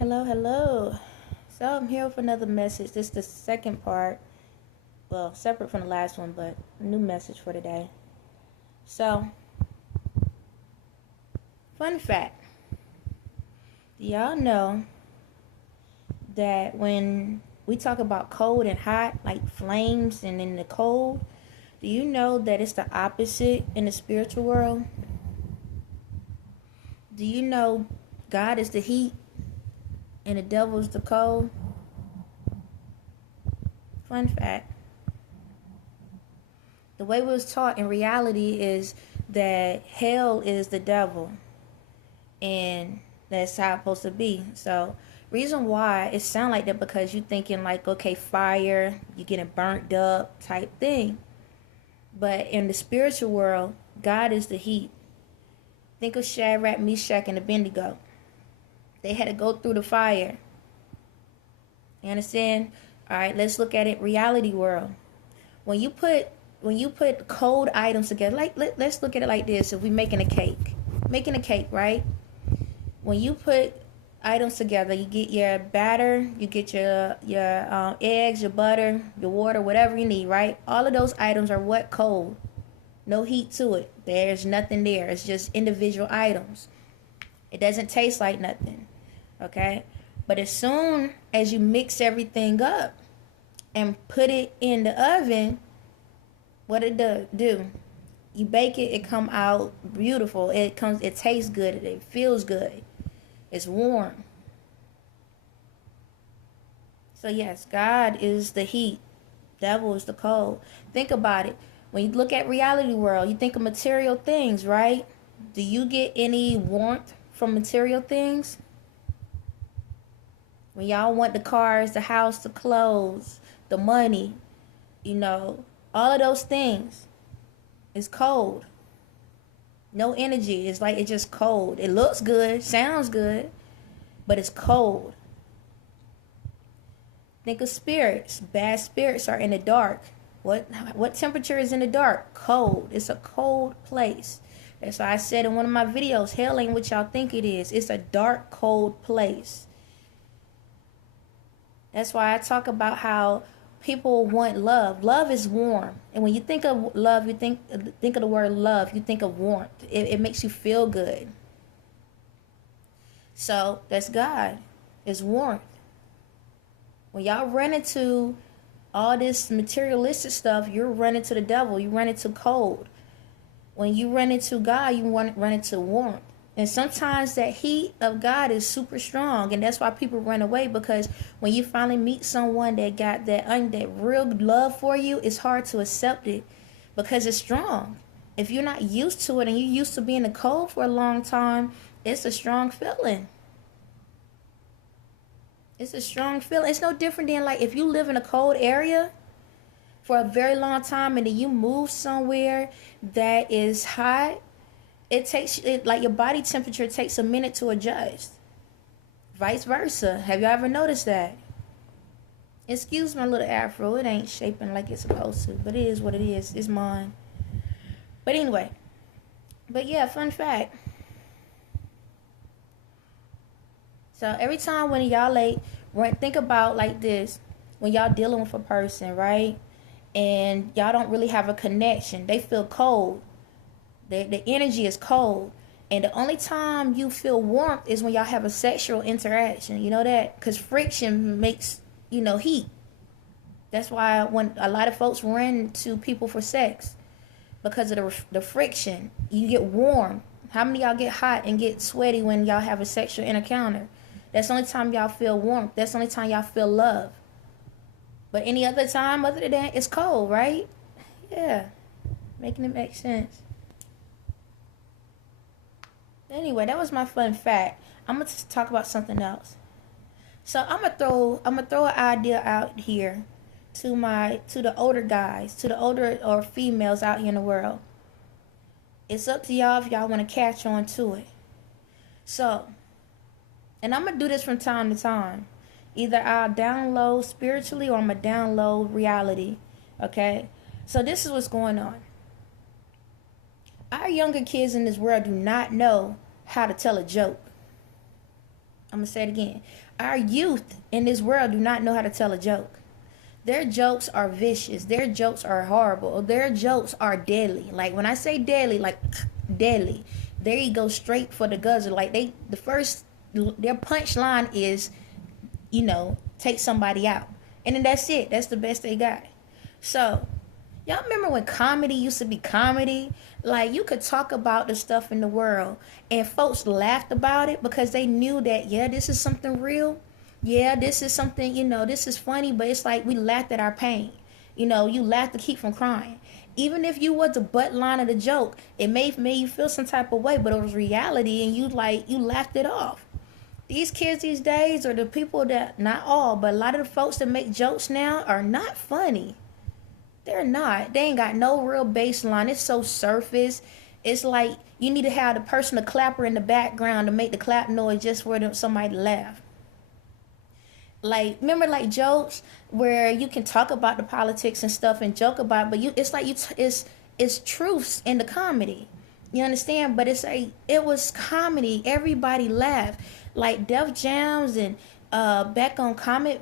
Hello, hello. So I'm here with another message. This is the second part. Well, separate from the last one, but a new message for today. So, fun fact. Do y'all know that when we talk about cold and hot, like flames and in the cold, do you know that it's the opposite in the spiritual world? Do you know God is the heat and the devil is the cold? Fun fact. The way we was taught in reality is that hell is the devil, and that's how it's supposed to be. So reason why it sound like that, because you thinking like, okay, fire, you getting burnt up type thing. But in the spiritual world, God is the heat. Think of Shadrach, Meshach, and Abednego. They had to go through the fire. You understand? All right, let's look at it reality world. When you put cold items together, like let's look at it like this. If we're making a cake, right? When you put items together, you get your batter, you get your eggs, your butter, your water, whatever you need, right? All of those items are what? Cold. No heat to it. There's nothing there. It's just individual items. It doesn't taste like nothing, okay? But as soon as you mix everything up and put it in the oven, what it do? You bake it, it come out beautiful. It tastes good. It feels good. It's warm. So yes, God is the heat. Devil is the cold. Think about it. When you look at reality world, you think of material things, right? Do you get any warmth from material things? When y'all want the cars, the house, the clothes, the money, all of those things, it's cold. No energy. It's like it's just cold. It looks good, sounds good, but it's cold. Think of spirits. Bad spirits are in the dark. What temperature is in the dark? Cold. It's a cold place. That's why I said in one of my videos, hell ain't what y'all think it is. It's a dark, cold place. That's why I talk about how people want love. Love is warm. And when you think of love, you think of the word love, you think of warmth. It makes you feel good. So that's God. It's warmth. When y'all run into all this materialistic stuff, you're running to the devil. You run into cold. When you run into God, you run into warmth. And sometimes that heat of God is super strong, and that's why people run away, because when you finally meet someone that got that real love for you, it's hard to accept it because it's strong. If you're not used to it and you're used to being in the cold for a long time, it's a strong feeling. It's a strong feeling. It's no different than like if you live in a cold area for a very long time and then you move somewhere that is hot. Like your body temperature takes a minute to adjust. Vice versa. Have you ever noticed that? Excuse my little afro. It ain't shaping like it's supposed to, but it is what it is. It's mine. But anyway. But yeah, fun fact. So every time when y'all think about like this, when y'all dealing with a person, right? And y'all don't really have a connection. They feel cold. The energy is cold. And the only time you feel warmth is when y'all have a sexual interaction. You know that? Because friction makes, heat. That's why when a lot of folks run to people for sex, because of the friction, you get warm. How many of y'all get hot and get sweaty when y'all have a sexual encounter? That's the only time y'all feel warmth. That's the only time y'all feel love. But any other time other than that, it's cold, right? Yeah. Making it make sense. Anyway, that was my fun fact. I'm gonna talk about something else. So I'm gonna throw an idea out here to the older guys, to the older or females out here in the world. It's up to y'all if y'all want to catch on to it. So, and I'm gonna do this from time to time. Either I'll download spiritually or I'm gonna download reality. Okay? So this is what's going on. Our younger kids in this world do not know how to tell a joke. I'm going to say it again. Our youth in this world do not know how to tell a joke. Their jokes are vicious. Their jokes are horrible. Their jokes are deadly. Like when I say deadly, like deadly, there you go straight for the guzzle. Like their punchline is, take somebody out. And then that's it. That's the best they got. So, y'all remember when comedy used to be comedy? Like, you could talk about the stuff in the world and folks laughed about it because they knew that, yeah, this is something real. Yeah, this is something, this is funny, but it's like we laughed at our pain. You laughed to keep from crying. Even if you was the butt line of the joke, it made you feel some type of way, but it was reality and you laughed it off. These kids these days, or the people that, not all, but a lot of the folks that make jokes now are not funny. They're not. They ain't got no real baseline. It's so surface. It's like you need to have the personal clapper in the background to make the clap noise just for somebody to laugh. Like, remember like jokes where you can talk about the politics and stuff and joke about it, but it's truths in the comedy. You understand? But it was comedy. Everybody laughed. Like Def Jams and back on Comet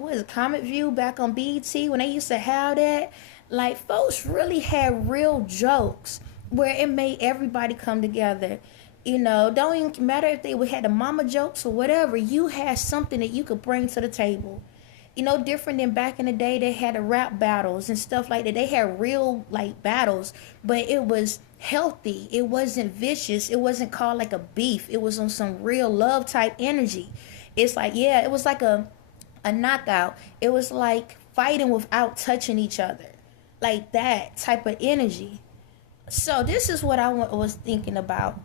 View, back on BET, when they used to have that, like folks really had real jokes where it made everybody come together. Don't even matter if they had the mama jokes or whatever. You had something that you could bring to the table. Different than back in the day, they had the rap battles and stuff like that. They had real like battles, but it was healthy. It wasn't vicious. It wasn't called like a beef. It was on some real love type energy. It's like, yeah, it was like a knockout. It was like fighting without touching each other. Like that type of energy. So this is what I was thinking about.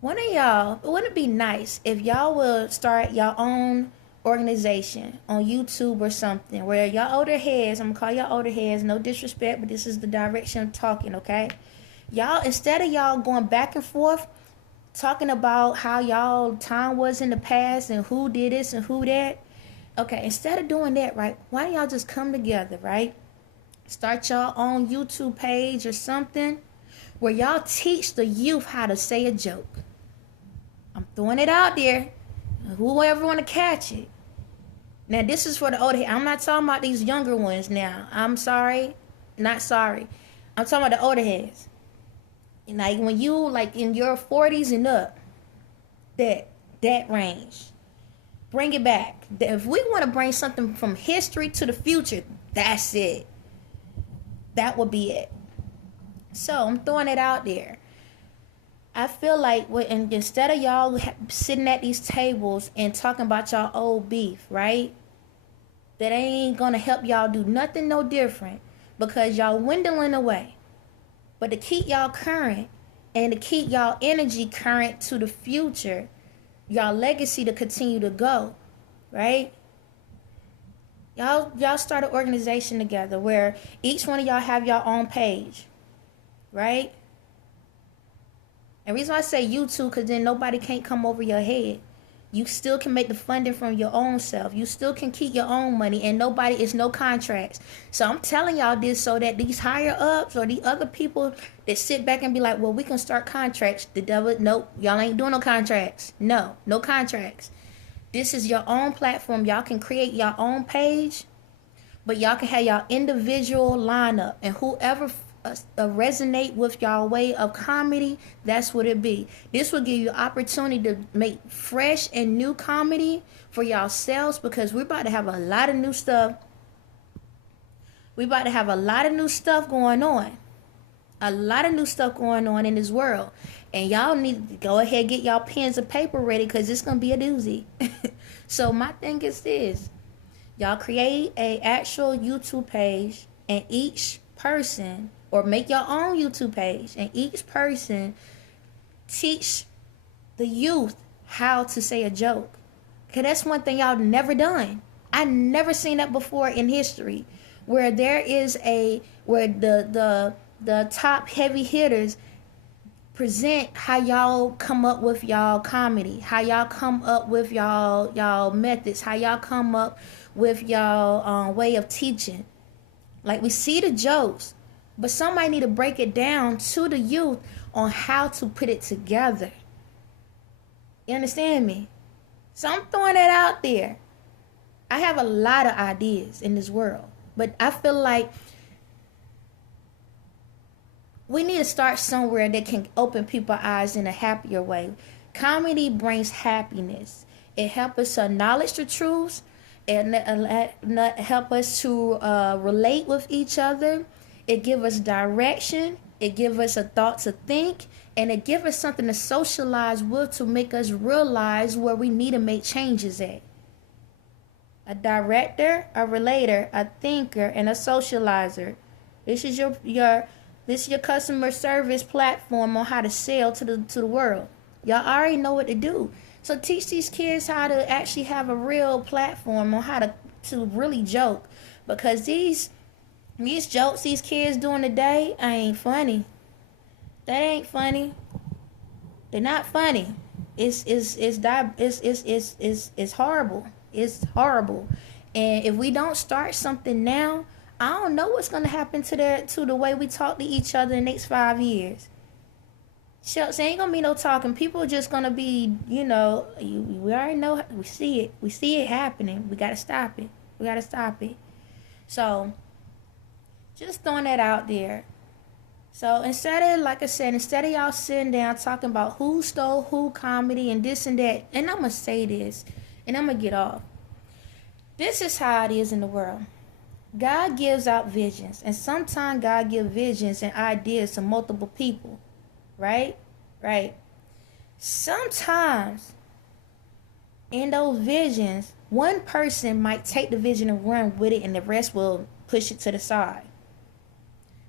One of y'all, wouldn't it be nice if y'all would start your own organization on YouTube or something where y'all older heads, I'm gonna call y'all older heads, no disrespect, but this is the direction I'm talking, okay? Y'all, instead of y'all going back and forth talking about how y'all time was in the past and who did this and who that, okay, instead of doing that, right, why don't y'all just come together, right? Start y'all own YouTube page or something where y'all teach the youth how to say a joke. I'm throwing it out there. Whoever want to catch it. Now, this is for the older. I'm not talking about these younger ones now. I'm sorry. Not sorry. I'm talking about the older heads. Like when you like in your 40s and up, that range. Bring it back. If we want to bring something from history to the future, that's it. That would be it. So I'm throwing it out there. I feel like instead of y'all sitting at these tables and talking about y'all old beef, right? That ain't gonna help y'all do nothing no different because y'all dwindling away. But to keep y'all current and to keep y'all energy current to the future, y'all legacy to continue to go, right? Y'all start an organization together where each one of y'all have your own page, right? And the reason why I say YouTube, because then nobody can't come over your head. You still can make the funding from your own self. You still can keep your own money, and it's no contracts. So I'm telling y'all this so that these higher ups or the other people that sit back and be like, well, we can start contracts. The devil, nope, y'all ain't doing no contracts. No contracts. This is your own platform. Y'all can create your own page, but y'all can have your individual lineup, and whoever resonate with y'all way of comedy, that's what it be. This will give you opportunity to make fresh and new comedy for yourselves because we're about to have a lot of new stuff. We're about to have a lot of new stuff going on. A lot of new stuff going on in this world. And y'all need to go ahead and get y'all pens and paper ready because it's going to be a doozy. So my thing is this. Y'all create a actual YouTube page and each person, or make your own YouTube page, and each person teach the youth how to say a joke. Because that's one thing y'all never done. I never seen that before in history, where where the top heavy hitters present how y'all come up with y'all comedy, how y'all come up with y'all methods, how y'all come up with y'all way of teaching. Like, we see the jokes, but somebody need to break it down to the youth on how to put it together. You understand me? So I'm throwing that out there. I have a lot of ideas in this world, but I feel like we need to start somewhere that can open people's eyes in a happier way. Comedy brings happiness. It helps us to acknowledge the truths. It help us to relate with each other. It gives us direction. It gives us a thought to think. And it gives us something to socialize with to make us realize where we need to make changes at. A director, a relator, a thinker, and a socializer. This is your customer service platform on how to sell to the world. Y'all already know what to do. So teach these kids how to actually have a real platform on how to really joke. Because these jokes these kids doing today ain't funny. They ain't funny. They're not funny. It's horrible. It's horrible. And if we don't start something now, I don't know what's gonna happen to the way we talk to each other in the next 5 years. Shucks, ain't gonna be no talking. People are just gonna be, we already know. We see it. We see it happening. We gotta stop it. So, just throwing that out there. So instead of y'all sitting down talking about who stole who comedy and this and that, and I'm gonna say this, and I'm gonna get off. This is how it is in the world. God gives out visions, and sometimes God gives visions and ideas to multiple people. Right? Sometimes in those visions, one person might take the vision and run with it, and the rest will push it to the side.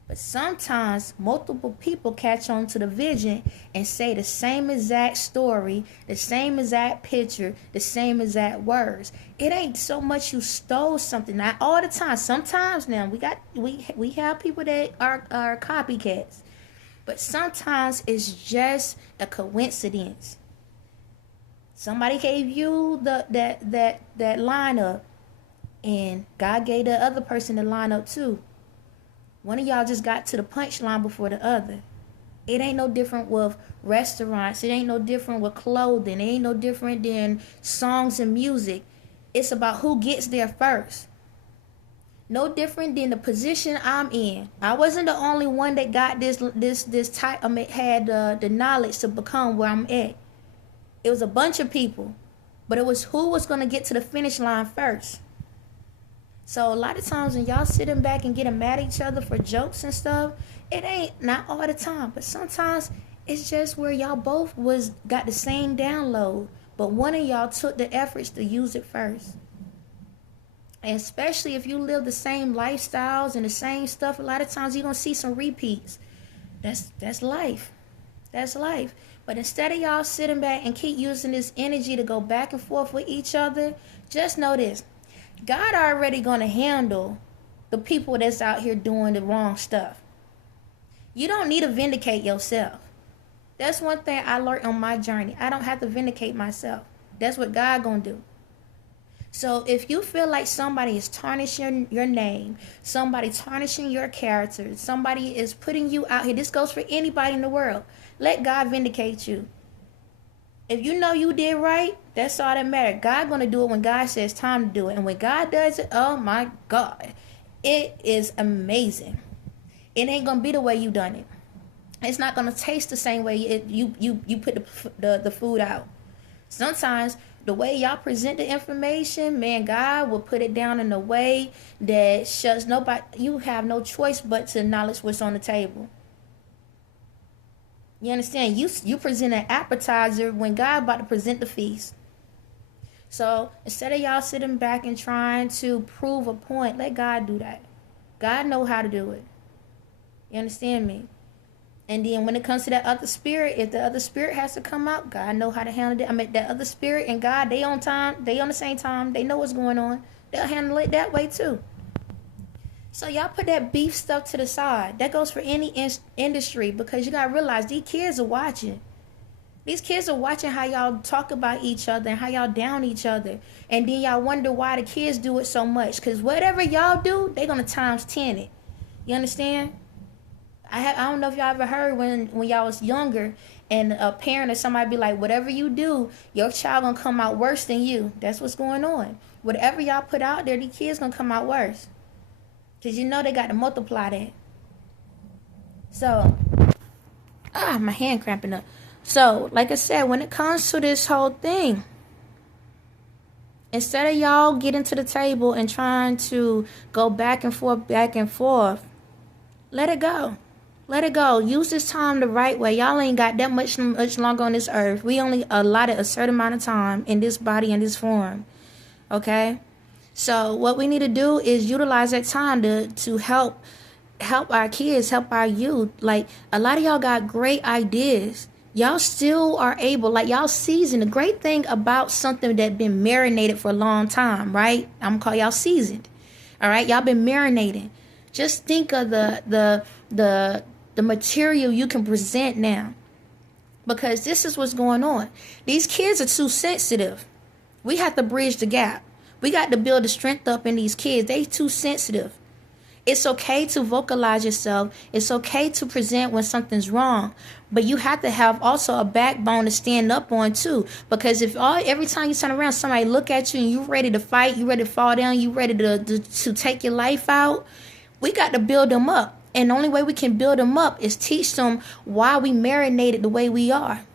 But sometimes multiple people catch on to the vision and say the same exact story, the same exact picture, the same exact words. It ain't so much you stole something. Not all the time. Sometimes now we have people that are copycats. But sometimes it's just a coincidence. Somebody gave you that lineup, and God gave the other person the lineup too. One of y'all just got to the punchline before the other. It ain't no different with restaurants. It ain't no different with clothing. It ain't no different than songs and music. It's about who gets there first. No different than the position I'm in. I wasn't the only one that got this type. Had the knowledge to become where I'm at. It was a bunch of people, but it was who was gonna get to the finish line first. So a lot of times when y'all sitting back and getting mad at each other for jokes and stuff, it ain't not all the time, but sometimes it's just where y'all both got the same download, but one of y'all took the efforts to use it first. And especially if you live the same lifestyles and the same stuff, a lot of times you're going to see some repeats. That's life. That's life. But instead of y'all sitting back and keep using this energy to go back and forth with each other, just know this. God already going to handle the people that's out here doing the wrong stuff. You don't need to vindicate yourself. That's one thing I learned on my journey. I don't have to vindicate myself. That's what God going to do. So if you feel like somebody is tarnishing your name, somebody tarnishing your character, somebody is putting you out here, this goes for anybody in the world, let God vindicate you. If you know you did right, that's all that matters. God going to do it when God says time to do it. And when God does it, oh my God, it is amazing. It ain't going to be the way you done it. It's not going to taste the same way you put the food out. Sometimes the way y'all present the information, man, God will put it down in a way that shuts nobody. You have no choice but to acknowledge what's on the table. You understand? You present an appetizer when God about to present the feast. So instead of y'all sitting back and trying to prove a point, let God do that. God know how to do it. You understand me? And then when it comes to that other spirit, if the other spirit has to come out, God know how to handle it. I mean, that other spirit and God, they on time. They on the same time. They know what's going on. They'll handle it that way too. So y'all put that beef stuff to the side. That goes for any industry, because you got to realize these kids are watching. These kids are watching how y'all talk about each other and how y'all down each other. And then y'all wonder why the kids do it so much. Because whatever y'all do, they're going to times 10 it. You understand? I don't know if y'all ever heard when y'all was younger And a parent or somebody be like, whatever you do, your child gonna come out worse than you. That's what's going on. Whatever y'all put out there, these kids gonna come out worse. Because you know they got to multiply that. So, my hand cramping up. So, like I said, when it comes to this whole thing, instead of y'all getting to the table and trying to go back and forth, let it go. Let it go. Use this time the right way. Y'all ain't got that much longer on this earth. We only allotted a certain amount of time in this body, in this form. Okay? So what we need to do is utilize that time to help our kids, help our youth. Like, a lot of y'all got great ideas. Y'all still are able, like, y'all seasoned. The great thing about something that been marinated for a long time, right? I'm gonna call y'all seasoned. All right? Y'all been marinating. Just think of the material you can present now, because this is what's going on. These kids are too sensitive. We have to bridge the gap. We got to build the strength up in these kids. They too sensitive. It's okay to vocalize yourself. It's okay to present when something's wrong, but you have to have also a backbone to stand up on too. Because if every time you turn around, somebody look at you and you ready to fight, you ready to fall down, you ready to take your life out, we got to build them up. And the only way we can build them up is teach them why we marinated the way we are.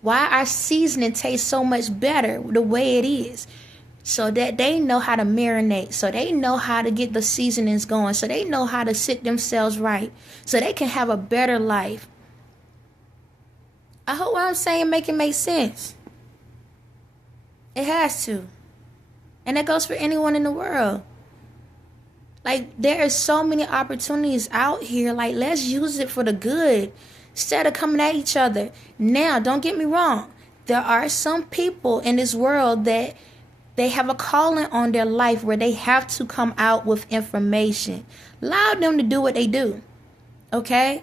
Why our seasoning tastes so much better the way it is. So that they know how to marinate. So they know how to get the seasonings going. So they know how to sit themselves right. So they can have a better life. I hope what I'm saying make sense. It has to. And that goes for anyone in the world. Like, there are so many opportunities out here. Like, let's use it for the good instead of coming at each other. Now, don't get me wrong. There are some people in this world that they have a calling on their life where they have to come out with information. Allow them to do what they do. Okay?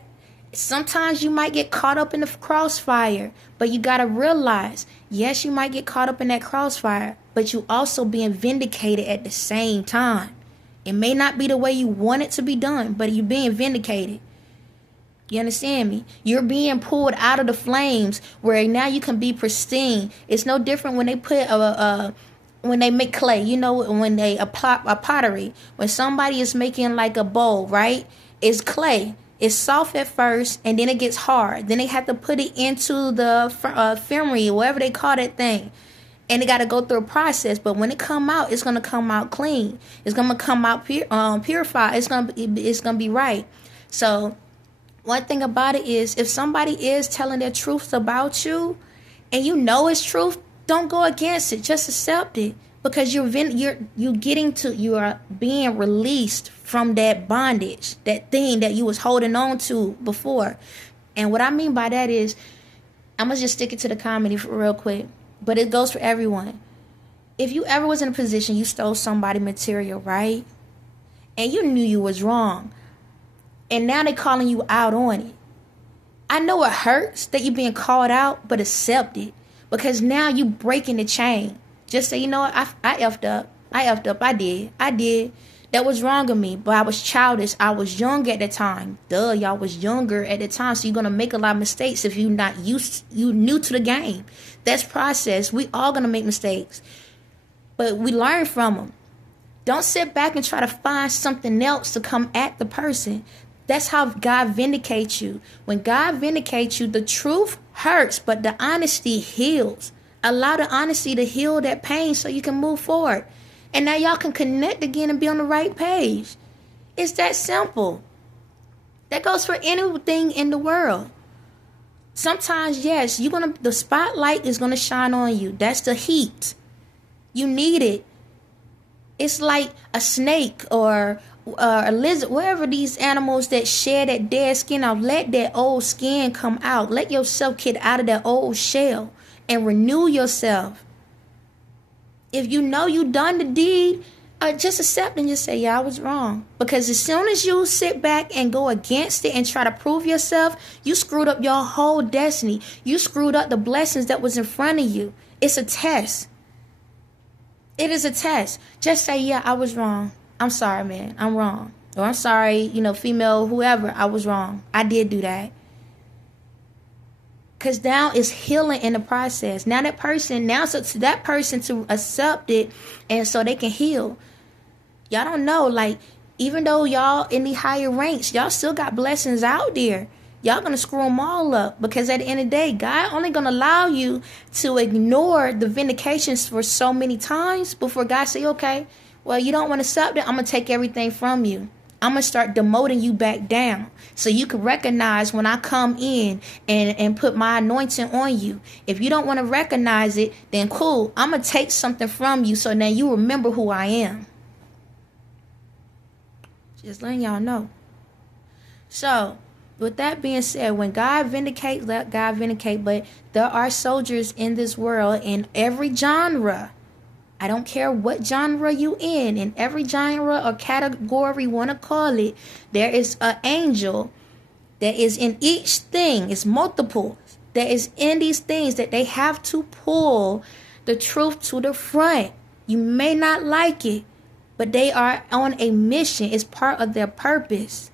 Sometimes you might get caught up in the crossfire, but you got to realize, yes, you might get caught up in that crossfire, but you also being vindicated at the same time. It may not be the way you want it to be done, but you're being vindicated. You understand me? You're being pulled out of the flames where now you can be pristine. It's no different when they put when they make clay. You know, when they apply a pottery. When somebody is making like a bowl, right? It's clay. It's soft at first, and then it gets hard. Then they have to put it into the infirmary, whatever they call that thing. And it got to go through a process. But when it come out, it's going to come out clean. It's going to come out purified. It's going to be right. So one thing about it is, if somebody is telling their truth about you and you know it's truth, don't go against it. Just accept it. Because you are being released from that bondage, that thing that you was holding on to before. And what I mean by that is, I'm going to just stick it to the comedy for real quick. But it goes for everyone. If you ever was in a position you stole somebody material, right? And you knew you was wrong. And now they calling you out on it. I know it hurts that you're being called out, but accept it. Because now you breaking the chain. Just say, you know what, I effed up. I did. That was wrong of me. But I was childish. I was young at the time. Y'all was younger at the time. So you're going to make a lot of mistakes if you new to the game. That's process. We all going to make mistakes. But we learn from them. Don't sit back and try to find something else to come at the person. That's how God vindicates you. When God vindicates you, the truth hurts, but the honesty heals. Allow the honesty to heal that pain so you can move forward. And now y'all can connect again and be on the right page. It's that simple. That goes for anything in the world. Sometimes, yes, the spotlight is gonna shine on you. That's the heat. You need it. It's like a snake or a lizard, wherever these animals that shed that dead skin off. Let that old skin come out. Let yourself get out of that old shell and renew yourself. If you know you done the deed, just accept and just say, yeah, I was wrong. Because as soon as you sit back and go against it and try to prove yourself, you screwed up your whole destiny. You screwed up the blessings that was in front of you. It's a test. It is a test. Just say, yeah, I was wrong. I'm sorry, man. I'm wrong. Or I'm sorry, female, whoever, I was wrong. I did do that. Because now it's healing in the process. Now that person, so that person to accept it and so they can heal. Y'all don't know, like, even though y'all in the higher ranks, y'all still got blessings out there. Y'all gonna screw them all up, because at the end of the day, God only gonna allow you to ignore the vindications for so many times before God say, okay, well, you don't want to accept it, I'm gonna take everything from you. I'm going to start demoting you back down so you can recognize when I come in and put my anointing on you. If you don't want to recognize it, then cool. I'm going to take something from you so now you remember who I am. Just letting y'all know. So, with that being said, when God vindicates, let God vindicate. But there are soldiers in this world in every genre. I don't care what genre you in every genre or category you want to call it, there is an angel that is in each thing. It's multiple that is in these things that they have to pull the truth to the front. You may not like it, but they are on a mission. It's part of their purpose.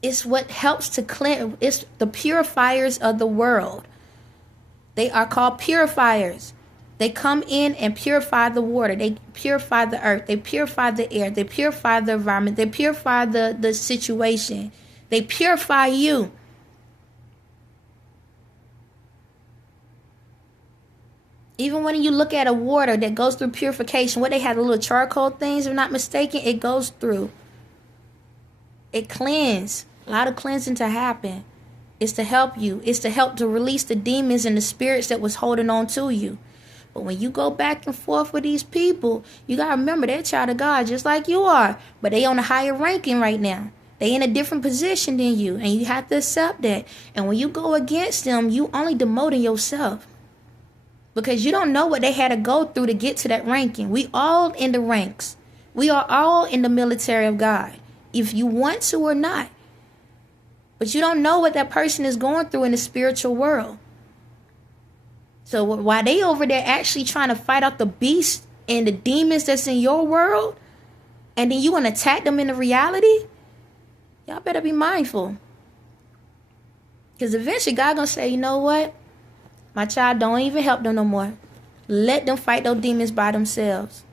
It's what helps to cleanse. It's the purifiers of the world. They are called purifiers. They come in and purify the water. They purify the earth. They purify the air. They purify the environment. They purify the situation. They purify you. Even when you look at a water that goes through purification, what they have, the little charcoal things, if I'm not mistaken, it goes through. It cleanses. A lot of cleansing to happen. It's to help you. It's to help to release the demons and the spirits that was holding on to you. But when you go back and forth with these people, you got to remember they're a child of God just like you are. But they on a higher ranking right now. They in a different position than you. And you have to accept that. And when you go against them, you only demoting yourself. Because you don't know what they had to go through to get to that ranking. We all in the ranks. We are all in the military of God. If you want to or not. But you don't know what that person is going through in the spiritual world. So while they over there actually trying to fight out the beast and the demons that's in your world, and then you want to attack them in the reality, y'all better be mindful. Because eventually God going to say, you know what? My child, don't even help them no more. Let them fight those demons by themselves.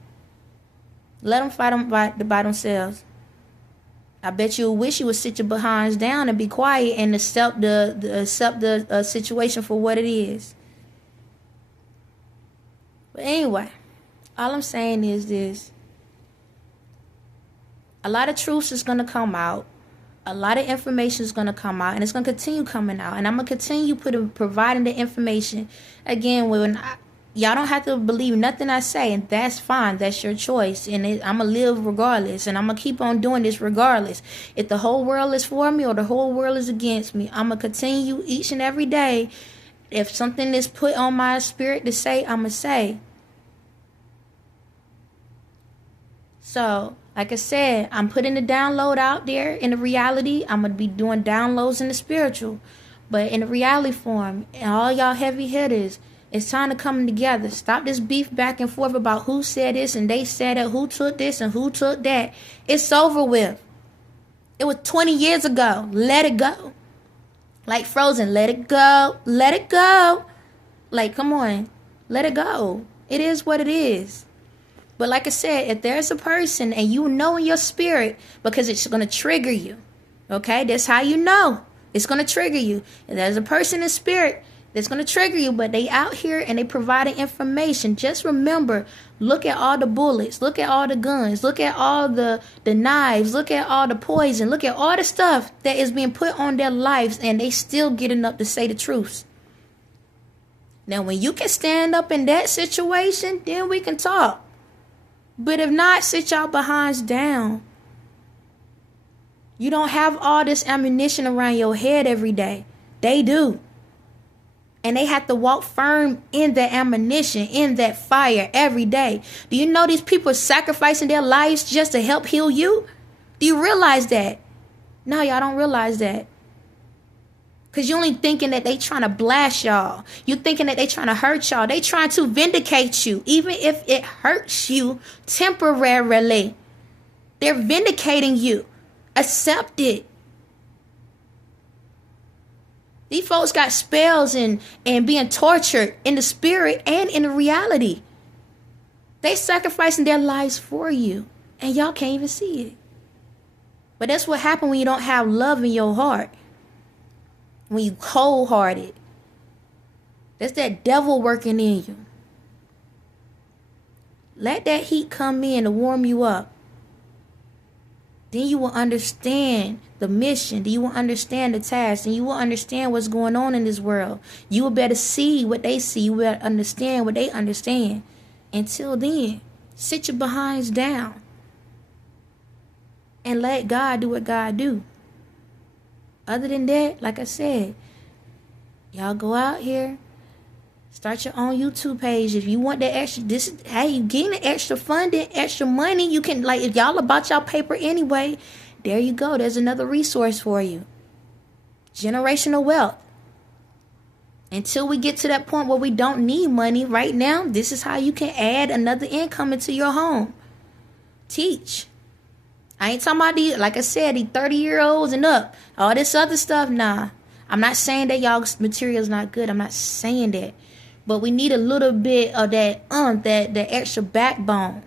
Let them fight them by themselves. I bet you wish you would sit your behinds down and be quiet and accept the situation for what it is. But anyway, all I'm saying is this. A lot of truth is going to come out. A lot of information is going to come out. And it's going to continue coming out. And I'm going to continue providing the information. Again, y'all don't have to believe nothing I say. And that's fine. That's your choice. And I'm going to live regardless. And I'm going to keep on doing this regardless. If the whole world is for me or the whole world is against me, I'm going to continue each and every day. If something is put on my spirit to say, I'm going to say. So, like I said, I'm putting the download out there in the reality. I'm going to be doing downloads in the spiritual. But in the reality form, and all y'all heavy hitters, it's time to come together. Stop this beef back and forth about who said this and they said that, who took this and who took that. It's over with. It was 20 years ago. Let it go. Like Frozen, let it go. Let it go. Like, come on. Let it go. It is what it is. But like I said, if there's a person and you know in your spirit, because it's going to trigger you, okay? That's how you know. It's going to trigger you. If there's a person in spirit that's going to trigger you, but they out here and they providing information, just remember, look at all the bullets, look at all the guns, look at all the knives, look at all the poison, look at all the stuff that is being put on their lives, and they still getting up to say the truth. Now, when you can stand up in that situation, then we can talk. But if not, sit y'all behinds down. You don't have all this ammunition around your head every day. They do. And they have to walk firm in that ammunition, in that fire every day. Do you know these people are sacrificing their lives just to help heal you? Do you realize that? No, y'all don't realize that. Because you're only thinking that they trying to blast y'all. You're thinking that they trying to hurt y'all. They trying to vindicate you. Even if it hurts you temporarily. They're vindicating you. Accept it. These folks got spells and being tortured in the spirit and in the reality. They sacrificing their lives for you, and y'all can't even see it. But that's what happens when you don't have love in your heart. When you cold-hearted. That's that devil working in you. Let that heat come in to warm you up. Then you will understand the mission. Then you will understand the task. And you will understand what's going on in this world. You will better see what they see. You will better understand what they understand. Until then, sit your behinds down. And let God do what God do. Other than that, like I said, y'all go out here. Start your own YouTube page. If you want that extra, you getting the extra funding, extra money. You can, like, if y'all about y'all paper anyway, there you go. There's another resource for you. Generational wealth. Until we get to that point where we don't need money right now, this is how you can add another income into your home. Teach. I ain't talking about these, like I said, these 30-year-olds and up. All this other stuff, nah. I'm not saying that y'all's material is not good. I'm not saying that. But we need a little bit of that extra backbone.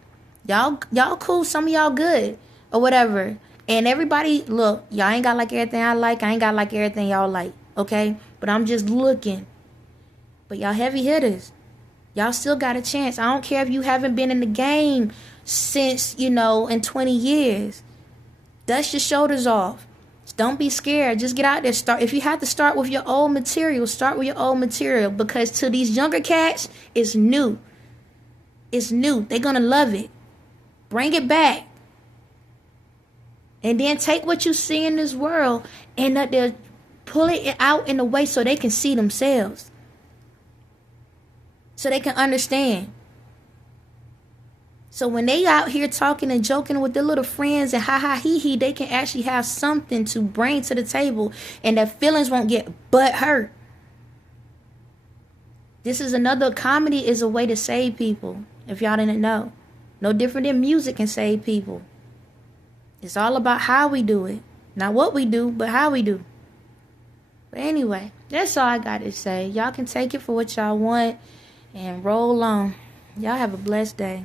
Y'all cool. Some of y'all good or whatever. And everybody, look, y'all ain't got like everything I like. I ain't got like everything y'all like. Okay? But I'm just looking. But y'all heavy hitters. Y'all still got a chance. I don't care if you haven't been in the game since, in 20 years. Dust your shoulders off. Don't be scared. Just get out there. Start. If you have to start with your old material, start with your old material. Because to these younger cats, it's new. It's new. They're going to love it. Bring it back. And then take what you see in this world and pull it out in a way so they can see themselves. So they can understand. So when they out here talking and joking with their little friends and ha ha he he, they can actually have something to bring to the table and their feelings won't get butt hurt. This is another, comedy is a way to save people, if y'all didn't know. No different than music can save people. It's all about how we do it. Not what we do, but how we do. But anyway, that's all I got to say. Y'all can take it for what y'all want and roll on. Y'all have a blessed day.